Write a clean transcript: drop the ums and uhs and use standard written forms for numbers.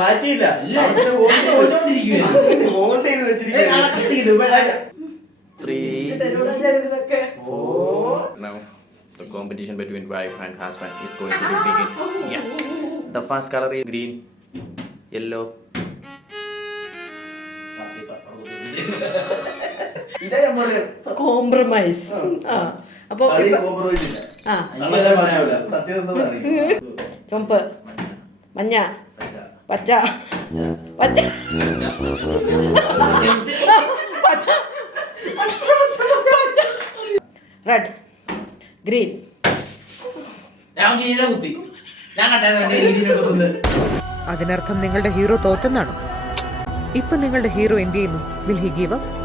മാറ്റിയില്ല. Now the competition between wife and husband is going to be begin. Yeah. The first color is green, yellow. Compromise. അപ്പൊ ചുമപ്പ്, മഞ്ഞ, പച്ച, പച്ച, red, green. അതിനർത്ഥം നിങ്ങളുടെ hero തോറ്റെന്നാണോ? ഇപ്പൊ നിങ്ങളുടെ ഹീറോ എന്ത് ചെയ്യുന്നു? Will he give up?